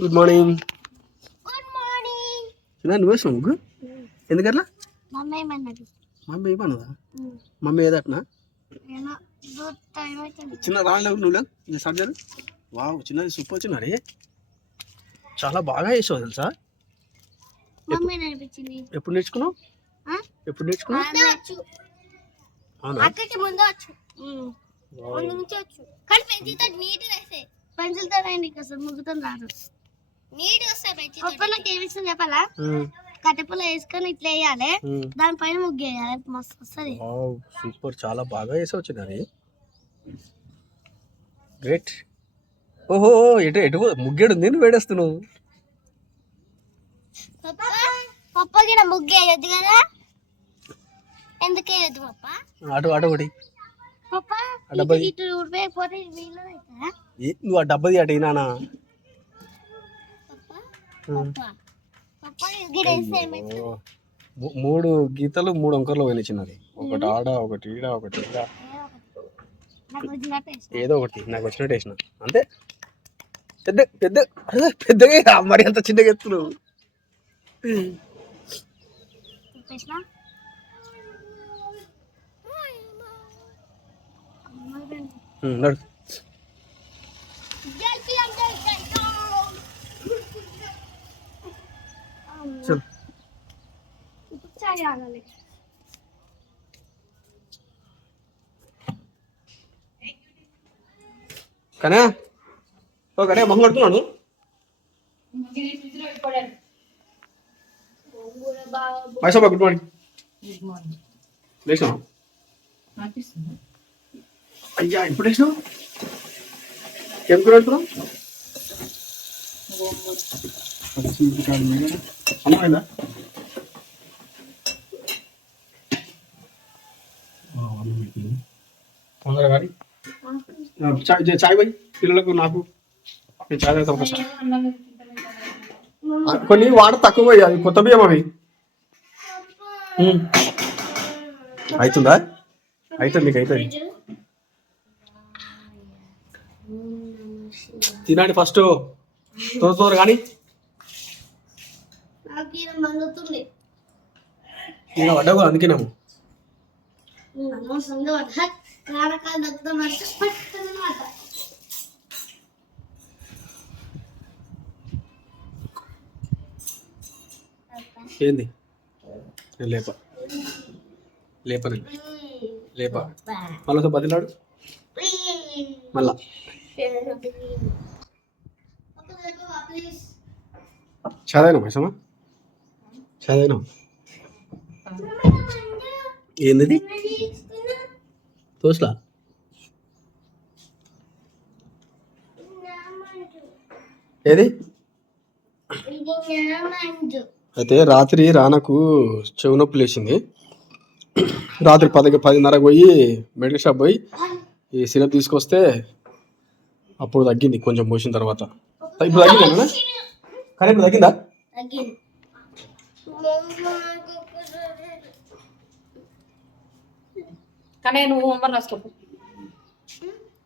Good morning good morning చిన్న నువ్వు వేసినావు ముగ్గు. ఎందుకట్లా? మమ్మీ ఏమన్నది? మమ్మీ ఏమన్నదా? మమ్మీ ఏదట్నా? చిన్న రాళ్ళు నువ్వు లేవు సర్జరీ వావ్ చిన్నది సూపర్ చిన్నది చాలా బాగా వేసావు తెలుసా? ఎప్పుడు నేర్చుకున్నావు? ఎప్పుడు నేర్చుకున్నావు? అవునా? ముందు వచ్చు. ముందు నుంచి వచ్చు. కానీ పెన్సిల్తో నీట్గా వస్తాయి పెన్సిల్తో రాయండి ముగ్గుతో రాదు. నీట్గా వస్తాయి పెన్సిల్ పప్ప నాకు ఏమి ఇష్టం చెప్పాలా? కట్టెపుల్ల వేసుకొని ఇట్లా వేయాలి. దానిపైన ముగ్గు వేయాలి. మస్తు వస్తుంది. సూపర్. చాలా బాగా వేసావు చిన్నది గ్రేట్ ఓహో ఎటు ఎటు ముగ్గేడు ఉంది నువ్వు వేడేస్తున్నావు పప్ప? కూడా ముగ్గు వేయొద్దు కదా? ఎందుకు వేయొద్దు పప్ప? అటు అటు ఒకటి. పప్ప ఆ డబ్బా నువ్వు ఆ డబ్బది అటు నానా పప్ప పప్ప పప్ప గిడ వేస్తే ఏమవుతుంది? మూడు గీతలు మూడు అంకర్లు పోయినాయి చిన్నది ఒకటి ఆడ ఒకటి ఈడ ఒకటి ఈడ. ఏదో ఒకటి నాకు వచ్చినట్టు వేసిన అంతే. పెద్ద పెద్ద పెద్దగా మరి అంత చిన్నగా? ఉమ్, నడు. ఆడాలి. కానీ? ఓ కనే మొహం కడుతున్నాడు. మైసమ్మ గుడ్ మార్నింగ్ లేచినావు? అయ్యా ఇప్పుడు లేచినావు? ఏం కూర అన్నమైందా తొందరగా కానీ చాయ్ చే- చాయ్ పిల్లలకు నాకు నేను చాయ్ ఒకసారి ఆ, కొన్ని వాడ తక్కువ పోయి అవి కొత్త బియ్యం అవి. అవుతుందా అవుతుంది నీకు అవుతుంది తినండి ఫస్ట్. త్వర త్వర కానీ. ఈయన పడ్డావు అనవసరంగా పడ్డా. కారకాలు పట్టుకుని మాట. ఏంది? లేప. లేప లేప. మళ్ళీ బదిలాడు. మళ్ళా. చదివినా చదివినా ఏంది తోసలా? ఏది? అయితే రాత్రి రానకు చెవు నొప్పి లేచింది. రాత్రి పది పదిన్నరకు పోయి మెడికల్ షాప్ పోయి ఈ సిరప్ తీసుకొస్తే అప్పుడు తగ్గింది కొంచెం పోసిన తర్వాత. ఇప్పుడు తగ్గిందా కానీ ఇప్పుడు తగ్గిందా. కానీ నువ్వు హోంవర్క్ రాసుకో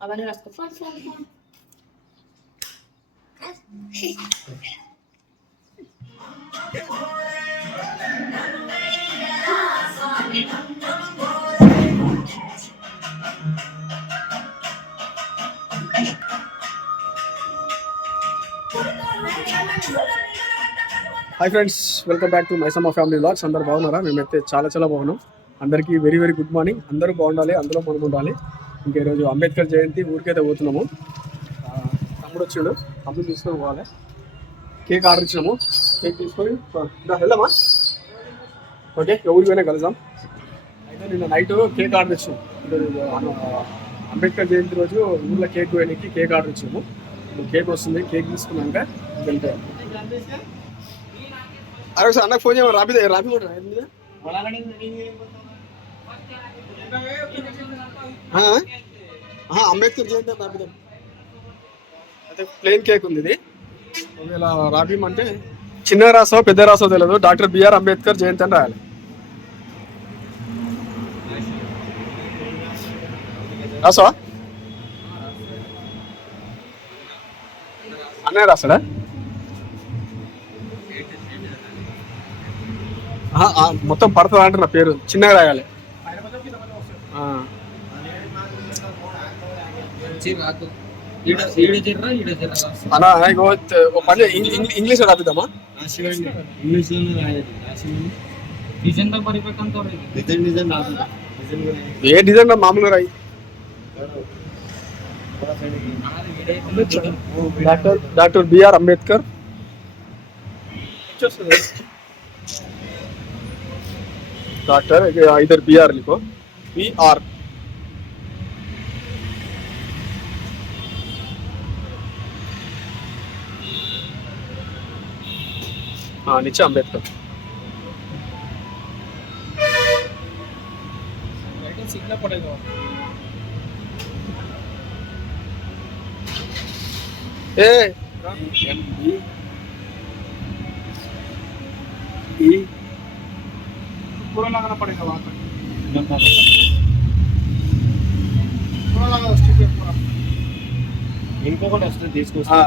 అవన్నీ రాసుకో Hi friends welcome back to Maisamma family vlogs. అందరు బాగున్నారా? మేమైతే చాలా చాలా బాగున్నాం. అందరికీ వెరీ వెరీ గుడ్ మార్నింగ్. అందరూ బాగుండాలి అందులో మనం ఉండాలి. ఇంకా ఈరోజు అంబేద్కర్ జయంతి ఊరికైతే పోతున్నాము. తమ్ముడు వచ్చిండు. తమ్ముడు తీసుకొని పోవాలి. కేక్ ఆర్డర్ ఇచ్చినాము. కేక్ తీసుకొని వెళ్దామా? ఓకే ఎవరికి పోయినా కలుద్దాం. అయితే నిన్న నైట్ కేక్ ఆర్డర్ ఇచ్చాము అంబేద్కర్ జయంతి రోజు ఊళ్ళో కేక్ పోయడానికి కేక్ ఆర్డర్ ఇచ్చాము కేక్ వస్తుంది కేక్ తీసుకున్నాక వెళ్తాం. అరే సార్ అన్నకు ఫోన్ చేయమని రాబీ రాబీ కూడా అంబేద్కర్ జయంతి అని అయితే ప్లెయిన్ కేక్ ఉంది ఇది. ఒకవేళ రాబీమంటే చిన్న రాసో పెద్ద రాసో తెలియదు డాక్టర్ బిఆర్ అంబేద్కర్ జయంతి అని రాయాలి. రాసా అన్నయ్య రాసాడా ఆ, ఆ, మొత్తం పడుతుంది అంటే నా పేరు చిన్నగా రాయాలి. ఆ, మళ్ళీ ఇంగ్లీష్ రాపిద్దామా? ఏ డిజైన్ రా మామూలుగా రాయి. Doctor doctor B R Ambedkar. Doctor इधर बी आर लिखो बी आर हाँ नीचे अंबेडकर पड़ेगा ए కింద పడింది వాటర్ ఇంకొకటి వస్తుంది తీసుకొస్తా.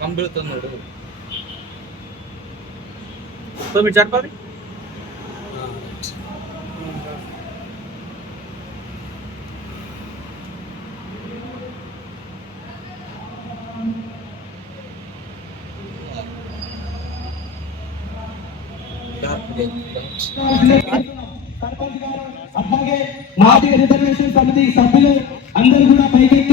కంపెడుతున్నాడు दो मिनट चार पावे अलगे भारतीय रिजर्वे समित सभ्यु अंदर पैके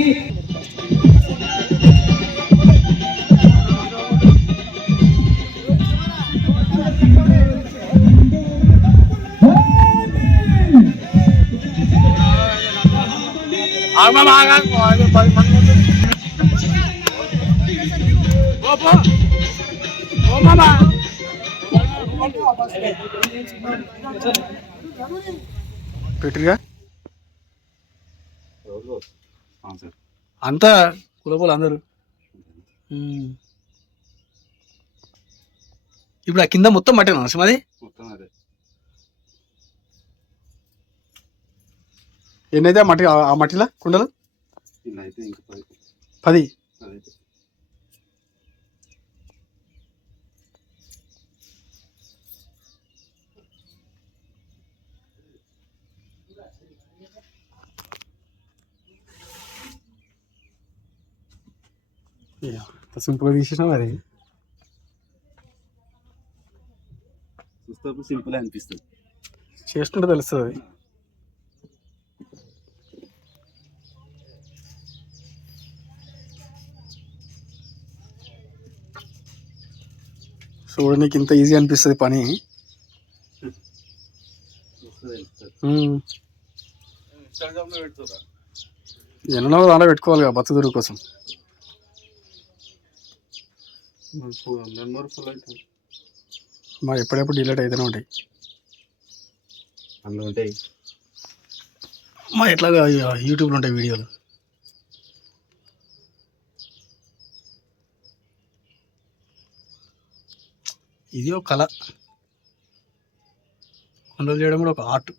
పెట్టిగా అంతా కులబోలు అందరూ. ఇప్పుడు ఆ కింద మొత్తం మటన్ అవసరం అది. ఎన్నైతే ఆ మట్టి ఆ మట్టిలా కుండలు? ఇలా అయితే ఇంకా పది. పది? అదైతే సింపుల్గా తీసేసినాం అది చూస్తే సింపుల్ అనిపిస్తుంది. చేస్తుంటే తెలుస్తుంది. చూడడానికి ఇంత ఈజీ అనిపిస్తుంది పని. ఎన్నో దాంట్లో పెట్టుకోవాలి కదా బతుకుదురు కోసం. మా ఎప్పుడెప్పుడు డిలీట్ అయితేనే ఉంటాయి. అందులో ఉంటాయి. మా ఎట్లాగా యూట్యూబ్లో ఉంటాయి వీడియోలు? ఇది ఒక కళ. కొండలు చేయడం కూడా ఒక ఆర్ట్.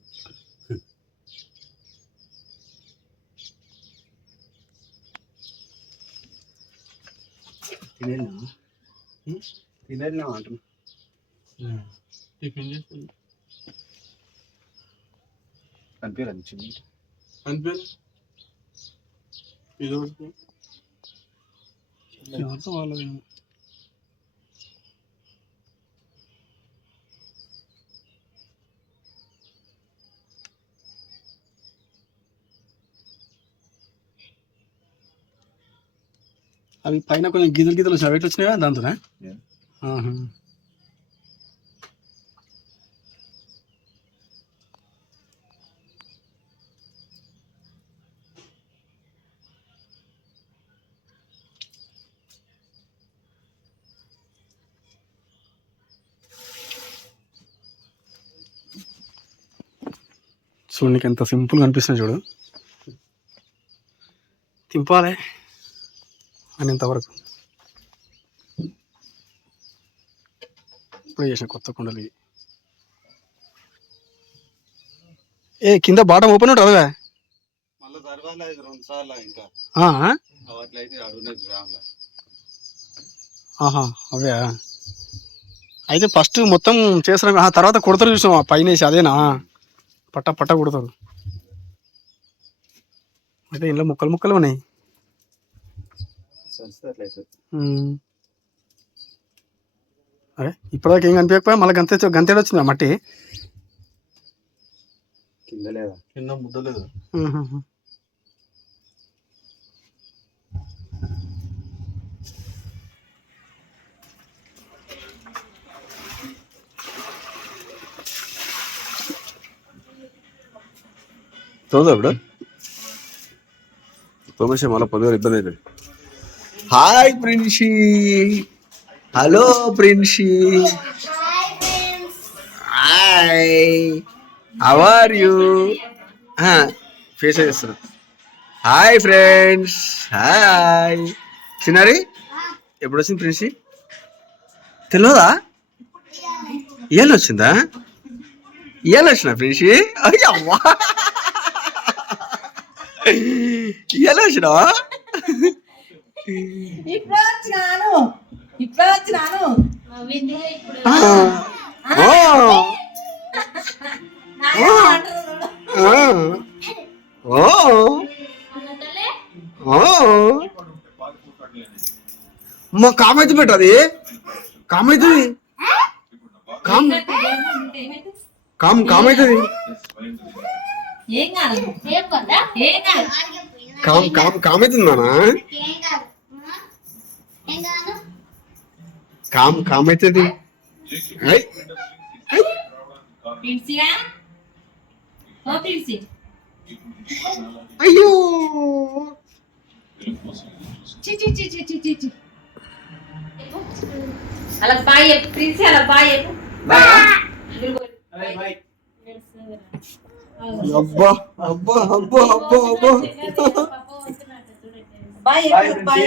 తినేనా? తినేనా అంటున్నా. టిఫిన్ చేస్తుంది కనిపించదు చిన్న అంతే ఇది ఒకటి ఎవరితో అవి పైన కొంచెం గీతలు గీతలు వచ్చినాయి? వెయిట్ వచ్చినాయా దాంతోనే. చూడు నీకు ఎంత సింపుల్గా అనిపిస్తుంది చూడు. తింపాలే అనేంతవరకు. ఇప్పుడే చేసిన కొత్త కుండలు. ఏ కింద బాటం ఓపెన్ ఉంటుంది అదే అవే అయితే ఫస్ట్ మొత్తం చేసిన ఆ తర్వాత కుడతారు చూసాం పైన వేసి అదేనా? పట్ట పట్ట కుడతారు. అయితే ఇంట్లో ముక్కలు ముక్కలు ఉన్నాయి. అరే ఇప్పటిదాకా ఏం కనిపించకపోయా మళ్ళీ గంత గంతేడు వచ్చిందా మట్టి? కింద లేదా? కింద ముద్ద లేదు. తోదా ఇప్పుడు. తోమేసి మళ్ళీ పొద్దున ఇబ్బంది అవుతుంది హాయ్ ప్రిన్షి. Hello ప్రిన్షి. Hi. How are you face చేస్తున్నా. హాయ్ ఫ్రెండ్స్ హాయ్ చిన్నారి ఎప్పుడు వచ్చింది ప్రిన్షి? తెలియదా ఇవాళ వచ్చిందా? ఇవాళ వచ్చిన ప్రిన్షి? అయ్యమ్మా ఇవాళ వచ్చినావా? ఇప్పుడు వచ్చినాను ఇప్పుడు వచ్చినాను. అమ్మ కామైతే పెట్టది కామైతుంది కామ్. కామ్ కామైతుంది. ఏం కాదు. ఏం కదా? ఏం కాదు. కామ్ కామ్ కామైతుంది నానా? కామ్ ఓ పిలిచి అయ్యో. చి చి చి చి చి చి చి. అలా బాయ్ చెప్పు పిలిచి అలా బాయ్ చెప్పు. అబ్బా అబ్బా అబ్బా అబ్బా అబ్బా. బాయ్ బాయ్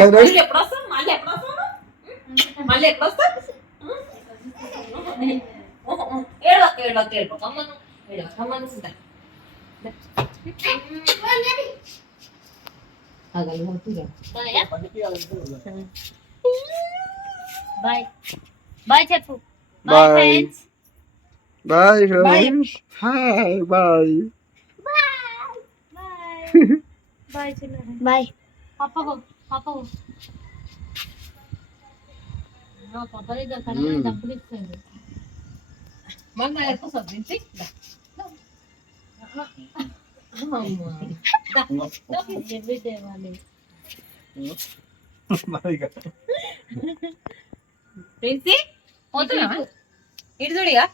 మళ్ళీ ఎప్పుడు వస్తావు? మళ్ళీ ఎప్పుడు వస్తావు? మళ్ళీ ఎప్పుడు సుధా అగలు పోతుగా బాయ్. బాయ్. చెప్పు. Friends. Bye. Friends. Hi bye. Bye. చిన్న బాయ్. పప్పకు పప్ప దగ్గర కనబడి డబ్బులు ఇస్తుంది మన ఎప్పుడు సబ్జించి ఎవ్రీడే వాళ్ళు ప్రిన్సి పోతున్నా ఇటు. చూడిగా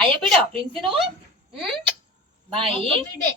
అయ్య బిడ్డ ప్రిన్సి నువ్వు బాయ్. బిడ్డే.